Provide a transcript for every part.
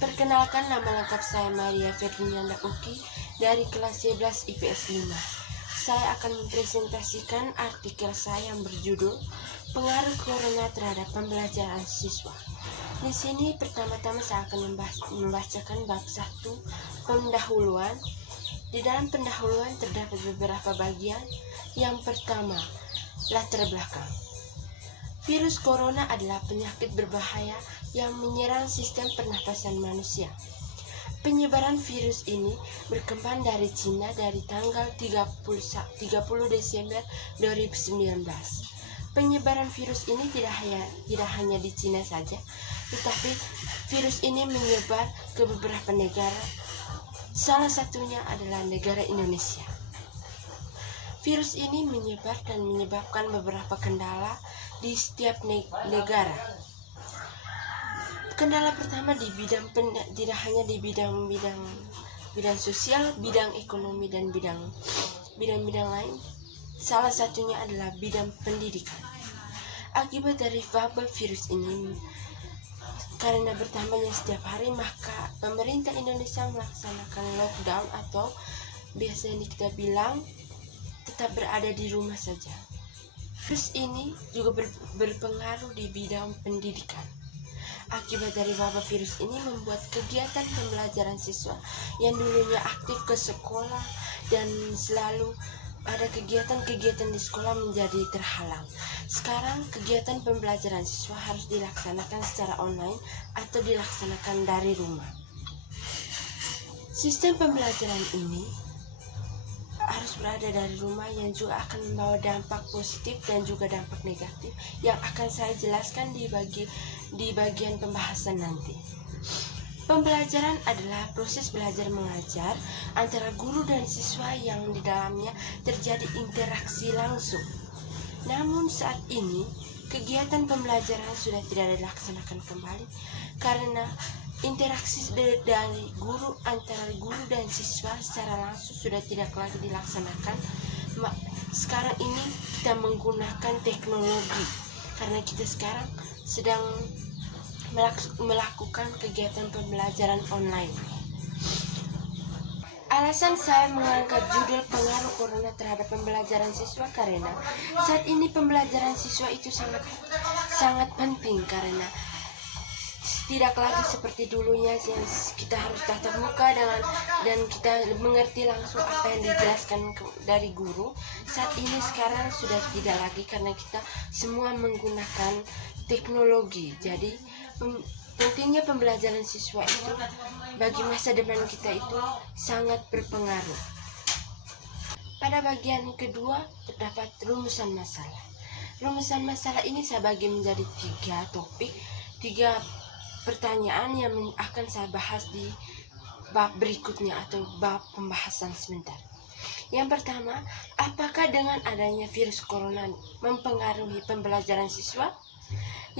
Perkenalkan, nama lengkap saya Maria Ferdinanda Uki dari kelas 11 IPS 5. Saya akan mempresentasikan artikel saya yang berjudul Pengaruh Corona terhadap Pembelajaran Siswa. Di sini pertama-tama saya akan membacakan bab 1, pendahuluan. Di dalam pendahuluan terdapat beberapa bagian. Yang pertama, latar belakang. Virus corona adalah penyakit berbahaya yang menyerang sistem pernapasan manusia. Penyebaran virus ini berkembang dari Cina dari tanggal 30 Desember 2019. Penyebaran virus ini tidak hanya di Cina saja, tetapi virus ini menyebar ke beberapa negara. Salah satunya adalah negara Indonesia. Virus ini menyebar dan menyebabkan beberapa kendala di setiap negara. Kendala pertama di bidang tidak hanya di bidang sosial, bidang ekonomi dan bidang lain. Salah satunya adalah bidang pendidikan. Akibat dari wabah virus ini, karena bertambahnya setiap hari, maka pemerintah Indonesia melaksanakan lockdown atau biasanya kita bilang tetap berada di rumah saja. Virus ini juga berpengaruh di bidang pendidikan. Akibat dari wabah virus ini membuat kegiatan pembelajaran siswa yang dulunya aktif ke sekolah dan selalu ada kegiatan-kegiatan di sekolah menjadi terhalang. Sekarang kegiatan pembelajaran siswa harus dilaksanakan secara online atau dilaksanakan dari rumah. Sistem pembelajaran ini harus berada dari rumah yang juga akan membawa dampak positif dan juga dampak negatif yang akan saya jelaskan di bagian pembahasan nanti. Pembelajaran adalah proses belajar mengajar antara guru dan siswa yang di dalamnya terjadi interaksi langsung. Namun saat ini kegiatan pembelajaran sudah tidak dilaksanakan kembali karena interaksi dari guru antara guru dan siswa secara langsung sudah tidak lagi dilaksanakan. Sekarang ini kita menggunakan teknologi karena kita sekarang sedang melakukan kegiatan pembelajaran online. Alasan saya mengangkat judul pengaruh corona terhadap pembelajaran siswa karena saat ini pembelajaran siswa itu sangat penting karena tidak lagi seperti dulunya yang kita harus tatap muka dan kita mengerti langsung apa yang dijelaskan dari guru. Saat ini sekarang sudah tidak lagi karena kita semua menggunakan teknologi. Jadi pentingnya pembelajaran siswa itu bagi masa depan kita itu sangat berpengaruh. Pada bagian kedua terdapat rumusan masalah. Rumusan masalah ini saya bagi menjadi 3 topik, 3 pertanyaan yang akan saya bahas di bab berikutnya atau bab pembahasan sebentar. Yang pertama, apakah dengan adanya virus corona mempengaruhi pembelajaran siswa?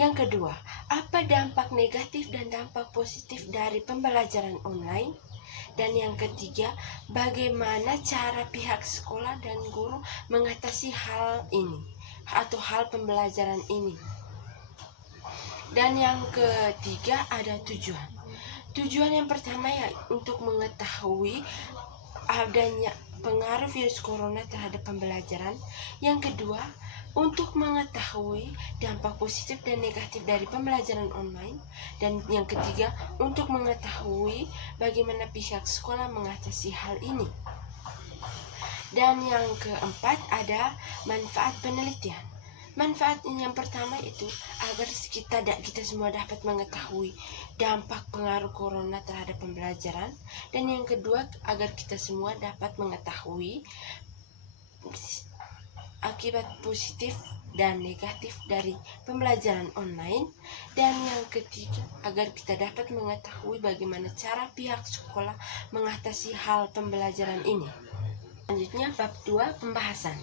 Yang kedua, apa dampak negatif dan dampak positif dari pembelajaran online? Dan yang ketiga, bagaimana cara pihak sekolah dan guru mengatasi hal ini atau hal pembelajaran ini? Dan yang ketiga ada tujuan. Tujuan yang pertama ya untuk mengetahui adanya pengaruh virus corona terhadap pembelajaran. Yang kedua, untuk mengetahui dampak positif dan negatif dari pembelajaran online. Dan yang ketiga, untuk mengetahui bagaimana pihak sekolah mengatasi hal ini. Dan yang keempat ada manfaat penelitian. Manfaat yang pertama itu agar kita semua dapat mengetahui dampak pengaruh corona terhadap pembelajaran, dan yang kedua agar kita semua dapat mengetahui akibat positif dan negatif dari pembelajaran online, dan yang ketiga agar kita dapat mengetahui bagaimana cara pihak sekolah mengatasi hal pembelajaran ini. Selanjutnya bab 2 pembahasan.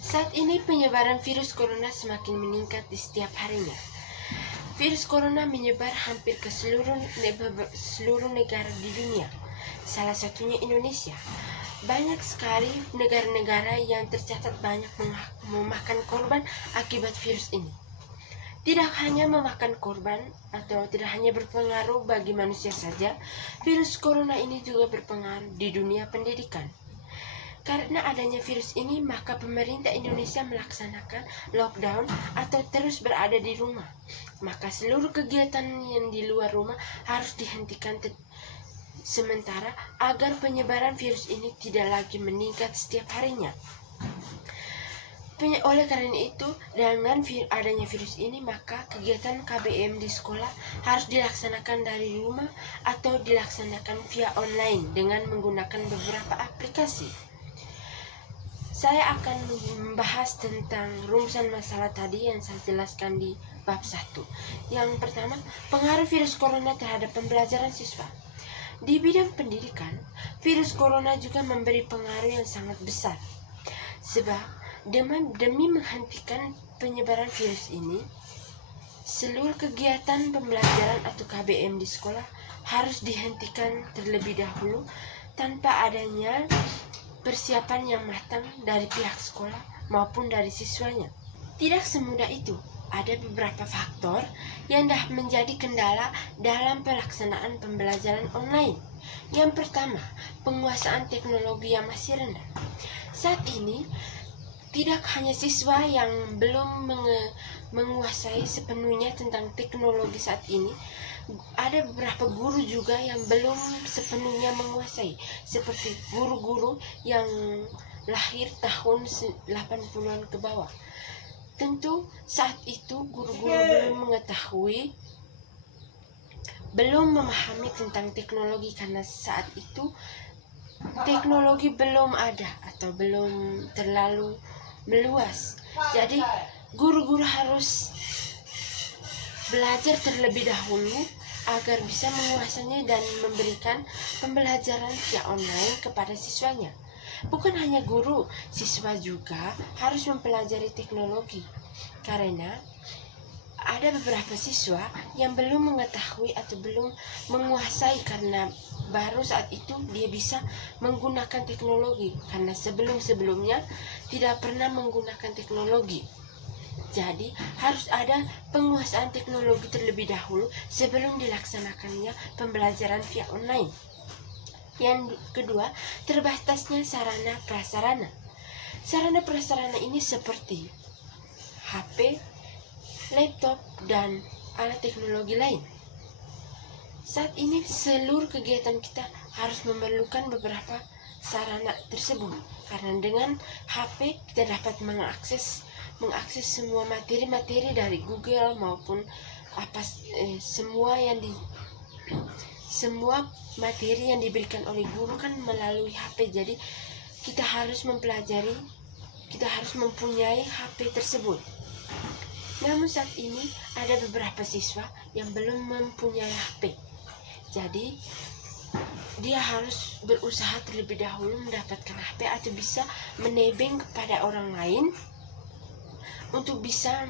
Saat ini penyebaran virus corona semakin meningkat di setiap harinya. Virus corona menyebar hampir ke seluruh negara di dunia, salah satunya Indonesia. Banyak sekali negara-negara yang tercatat banyak memakan korban akibat virus ini. tidak hanya memakan korban atau tidak hanya berpengaruh bagi manusia saja, virus corona ini juga berpengaruh di dunia pendidikan. Karena adanya virus ini, maka pemerintah Indonesia melaksanakan lockdown atau terus berada di rumah. Maka seluruh kegiatan yang di luar rumah harus dihentikan sementara agar penyebaran virus ini tidak lagi meningkat setiap harinya. Oleh karena itu, dengan adanya virus ini, maka kegiatan KBM di sekolah harus dilaksanakan dari rumah atau dilaksanakan via online dengan menggunakan beberapa aplikasi. Saya akan membahas tentang rumusan masalah tadi yang saya jelaskan di bab 1. Yang pertama, pengaruh virus corona terhadap pembelajaran siswa. Di bidang pendidikan, virus corona juga memberi pengaruh yang sangat besar. Sebab demi menghentikan penyebaran virus ini, seluruh kegiatan pembelajaran atau KBM di sekolah harus dihentikan terlebih dahulu tanpa adanya persiapan yang matang dari pihak sekolah maupun dari siswanya. Tidak semudah itu. Ada beberapa faktor yang dapat menjadi kendala dalam pelaksanaan pembelajaran online. Yang pertama, penguasaan teknologi yang masih rendah. Saat ini, tidak hanya siswa yang belum menguasai sepenuhnya tentang teknologi saat ini, ada beberapa guru juga yang belum sepenuhnya menguasai, seperti guru-guru yang lahir tahun 80-an ke bawah. Tentu saat itu guru-guru belum memahami tentang teknologi, karena saat itu teknologi belum ada atau belum terlalu meluas. Jadi guru-guru harus belajar terlebih dahulu agar bisa menguasainya dan memberikan pembelajaran via online kepada siswanya. Bukan hanya guru, siswa juga harus mempelajari teknologi. Karena ada beberapa siswa yang belum mengetahui atau belum menguasai, karena baru saat itu dia bisa menggunakan teknologi, karena sebelum-sebelumnya tidak pernah menggunakan teknologi. Jadi harus ada penguasaan teknologi terlebih dahulu sebelum dilaksanakannya pembelajaran via online. Yang kedua, terbatasnya sarana prasarana. Sarana prasarana ini seperti HP, laptop, dan alat teknologi lain. Saat ini seluruh kegiatan kita harus memerlukan beberapa sarana tersebut, karena dengan HP kita dapat mengakses semua materi-materi dari Google maupun semua materi yang diberikan oleh guru kan melalui HP. Jadi kita harus mempunyai HP tersebut. Namun saat ini ada beberapa siswa yang belum mempunyai HP. Jadi dia harus berusaha terlebih dahulu mendapatkan HP atau bisa menebeng kepada orang lain untuk bisa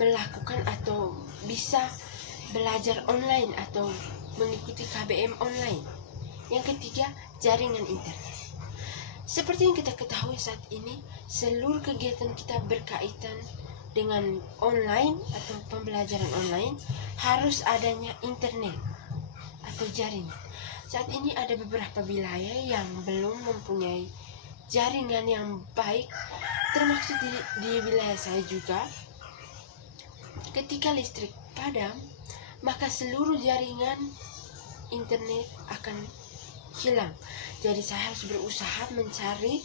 melakukan atau bisa belajar online atau mengikuti KBM online. Yang ketiga, jaringan internet. Seperti yang kita ketahui saat ini, seluruh kegiatan kita berkaitan dengan online atau pembelajaran online harus adanya internet atau jaringan. Saat ini ada beberapa wilayah yang belum mempunyai jaringan yang baik, termasuk di wilayah saya juga. Ketika listrik padam, maka seluruh jaringan internet akan hilang. Jadi saya harus berusaha mencari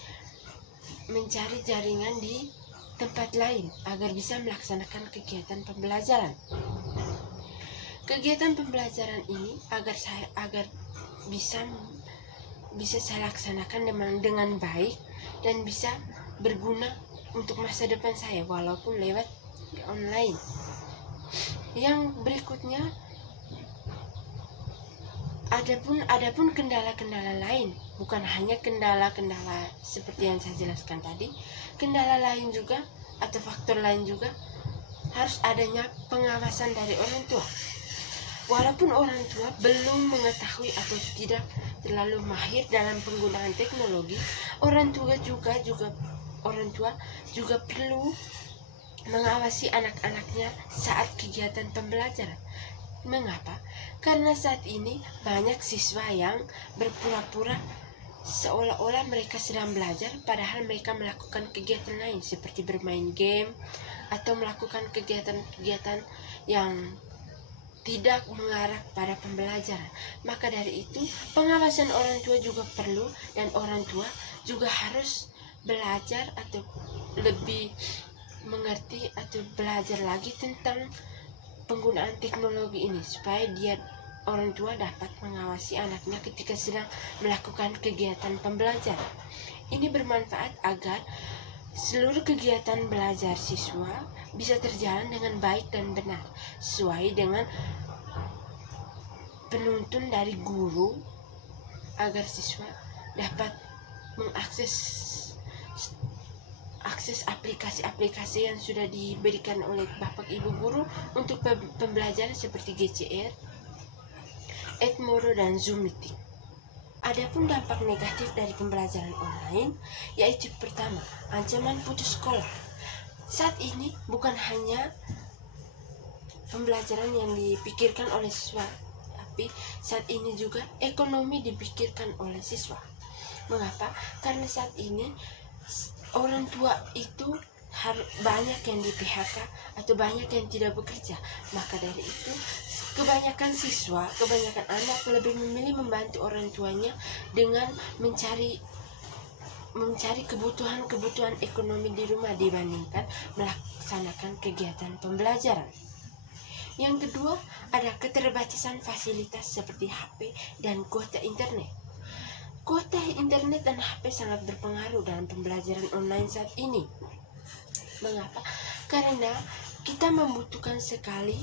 jaringan di tempat lain agar bisa melaksanakan kegiatan pembelajaran. Kegiatan pembelajaran ini agar bisa saya laksanakan dengan baik dan bisa berguna untuk masa depan saya walaupun lewat online. Yang berikutnya, adapun kendala-kendala lain, bukan hanya kendala-kendala seperti yang saya jelaskan tadi, kendala lain juga atau faktor lain juga harus adanya pengawasan dari orang tua. Walaupun orang tua belum mengetahui atau tidak terlalu mahir dalam penggunaan teknologi, orang tua juga perlu mengawasi anak-anaknya saat kegiatan pembelajaran. Mengapa? Karena saat ini banyak siswa yang berpura-pura seolah-olah mereka sedang belajar, padahal mereka melakukan kegiatan lain seperti bermain game atau melakukan kegiatan-kegiatan yang tidak mengarah pada pembelajaran. Maka dari itu, pengawasan orang tua juga perlu, dan orang tua juga harus belajar atau lebih mengerti atau belajar lagi tentang penggunaan teknologi ini supaya orang tua dapat mengawasi anaknya ketika sedang melakukan kegiatan pembelajaran. Ini bermanfaat agar seluruh kegiatan belajar siswa bisa terjalan dengan baik dan benar sesuai dengan penuntun dari guru, agar siswa dapat mengakses aplikasi-aplikasi yang sudah diberikan oleh Bapak Ibu guru untuk pembelajaran seperti GCR, Edmodo, dan Zoom Meeting. Adapun dampak negatif dari pembelajaran online, yaitu pertama, ancaman putus sekolah. Saat ini bukan hanya pembelajaran yang dipikirkan oleh siswa, tapi saat ini juga ekonomi dipikirkan oleh siswa. Mengapa? Karena saat ini orang tua itu banyak yang di PHK atau banyak yang tidak bekerja. Maka dari itu, kebanyakan anak lebih memilih membantu orang tuanya dengan mencari kebutuhan ekonomi di rumah dibandingkan melaksanakan kegiatan pembelajaran. Yang kedua, ada keterbatasan fasilitas seperti HP dan kuota internet. Kuota internet dan HP sangat berpengaruh dalam pembelajaran online saat ini. Mengapa? Karena kita membutuhkan sekali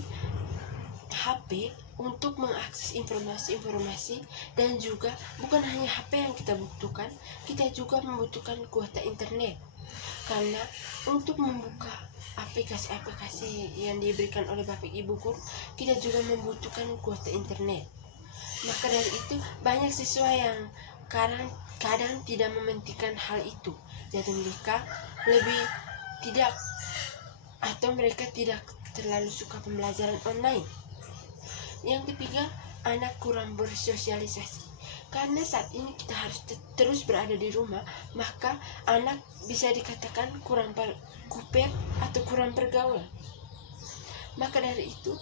HP untuk mengakses informasi-informasi, dan juga bukan hanya HP yang kita butuhkan, kita juga membutuhkan kuota internet. Karena untuk membuka aplikasi-aplikasi yang diberikan oleh Bapak Ibu guru, kita juga membutuhkan kuota internet. Maka dari itu, banyak siswa yang kadang tidak mementingkan hal itu, jadi mereka mereka tidak terlalu suka pembelajaran online. Yang ketiga, anak kurang bersosialisasi. Karena saat ini kita harus terus berada di rumah, maka anak bisa dikatakan kurang kupet atau kurang pergaulan. Maka dari itu,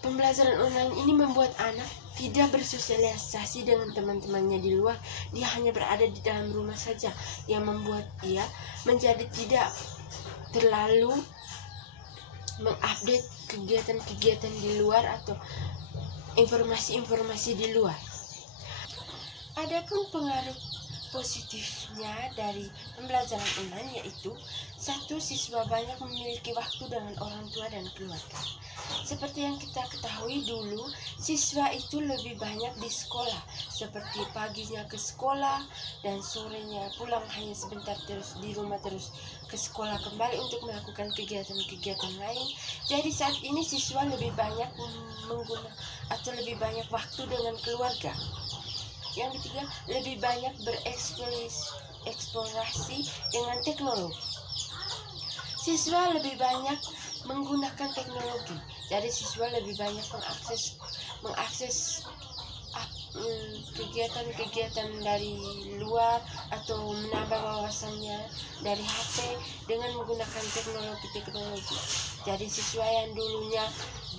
pembelajaran online ini membuat anak tidak bersosialisasi dengan teman-temannya di luar. Dia hanya berada di dalam rumah saja, yang membuat ia menjadi tidak terlalu mengupdate kegiatan-kegiatan di luar atau informasi-informasi di luar. Adapun pengaruh positifnya dari pembelajaran online, yaitu satu, siswa banyak memiliki waktu dengan orang tua dan keluarga. Seperti yang kita ketahui dulu, siswa itu lebih banyak di sekolah, seperti paginya ke sekolah dan sorenya pulang hanya sebentar, terus di rumah terus ke sekolah kembali untuk melakukan kegiatan-kegiatan lain. Jadi saat ini siswa lebih banyak lebih banyak waktu dengan keluarga. Yang ketiga, lebih banyak bereksplorasi dengan teknologi. Siswa lebih banyak menggunakan teknologi, jadi siswa lebih banyak mengakses kegiatan-kegiatan dari luar atau menambah wawasannya dari HP dengan menggunakan teknologi. Jadi siswa yang dulunya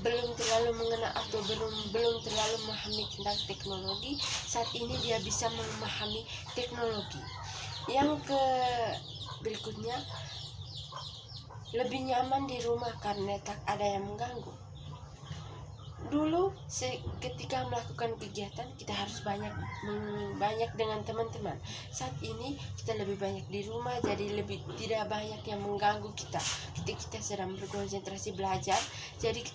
belum terlalu mengenal atau belum terlalu memahami tentang teknologi, saat ini dia bisa memahami teknologi. Yang berikutnya, lebih nyaman di rumah karena tak ada yang mengganggu. Dulu ketika melakukan kegiatan kita harus banyak dengan teman-teman. Saat ini kita lebih banyak di rumah, jadi lebih tidak banyak yang mengganggu kita ketika kita sedang berkonsentrasi belajar. Jadi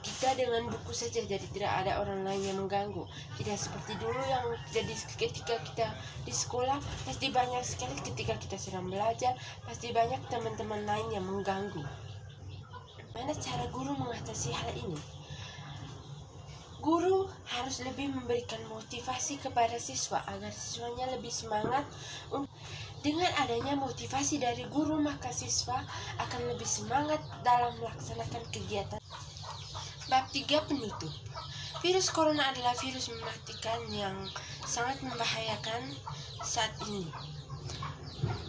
kita dengan buku saja, jadi tidak ada orang lain yang mengganggu. Tidak seperti dulu yang jadi ketika kita di sekolah pasti banyak sekali, ketika kita sedang belajar pasti banyak teman-teman lain yang mengganggu. Mana cara guru mengatasi hal ini? Guru harus lebih memberikan motivasi kepada siswa agar siswanya lebih semangat. Dengan adanya motivasi dari guru, maka siswa akan lebih semangat dalam melaksanakan kegiatan. Bab 3, penutup. Virus corona adalah virus mematikan yang sangat membahayakan saat ini.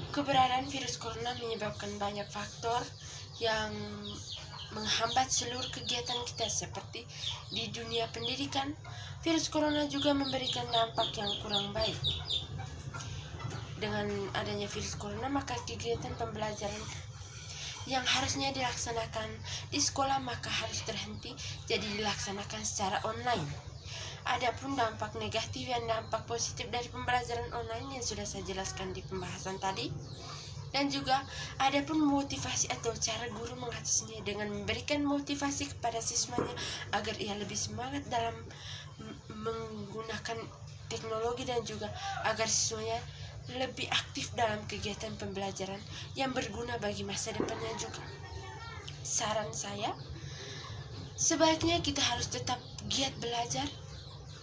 Keberadaan virus corona menyebabkan banyak faktor yang menghambat seluruh kegiatan kita, seperti di dunia pendidikan. Virus corona juga memberikan dampak yang kurang baik. Dengan adanya virus corona, maka kegiatan pembelajaran yang harusnya dilaksanakan di sekolah maka harus terhenti, jadi dilaksanakan secara online. Adapun dampak negatif dan dampak positif dari pembelajaran online yang sudah saya jelaskan di pembahasan tadi. Dan juga adapun motivasi atau cara guru mengatasinya dengan memberikan motivasi kepada siswanya agar ia lebih semangat dalam menggunakan teknologi, dan juga agar siswanya lebih aktif dalam kegiatan pembelajaran yang berguna bagi masa depannya juga. Saran saya, sebaiknya kita harus tetap giat belajar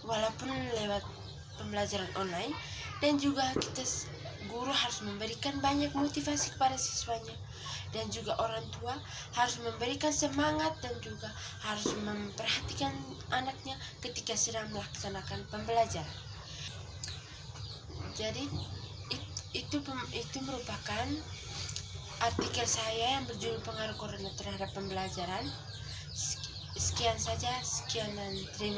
walaupun lewat pembelajaran online, dan juga guru harus memberikan banyak motivasi kepada siswanya, dan juga orang tua harus memberikan semangat dan juga harus memperhatikan anaknya ketika sedang melaksanakan pembelajaran. Jadi itu merupakan artikel saya yang berjudul pengaruh corona terhadap pembelajaran. Sekian saja, sekian dan terima kasih.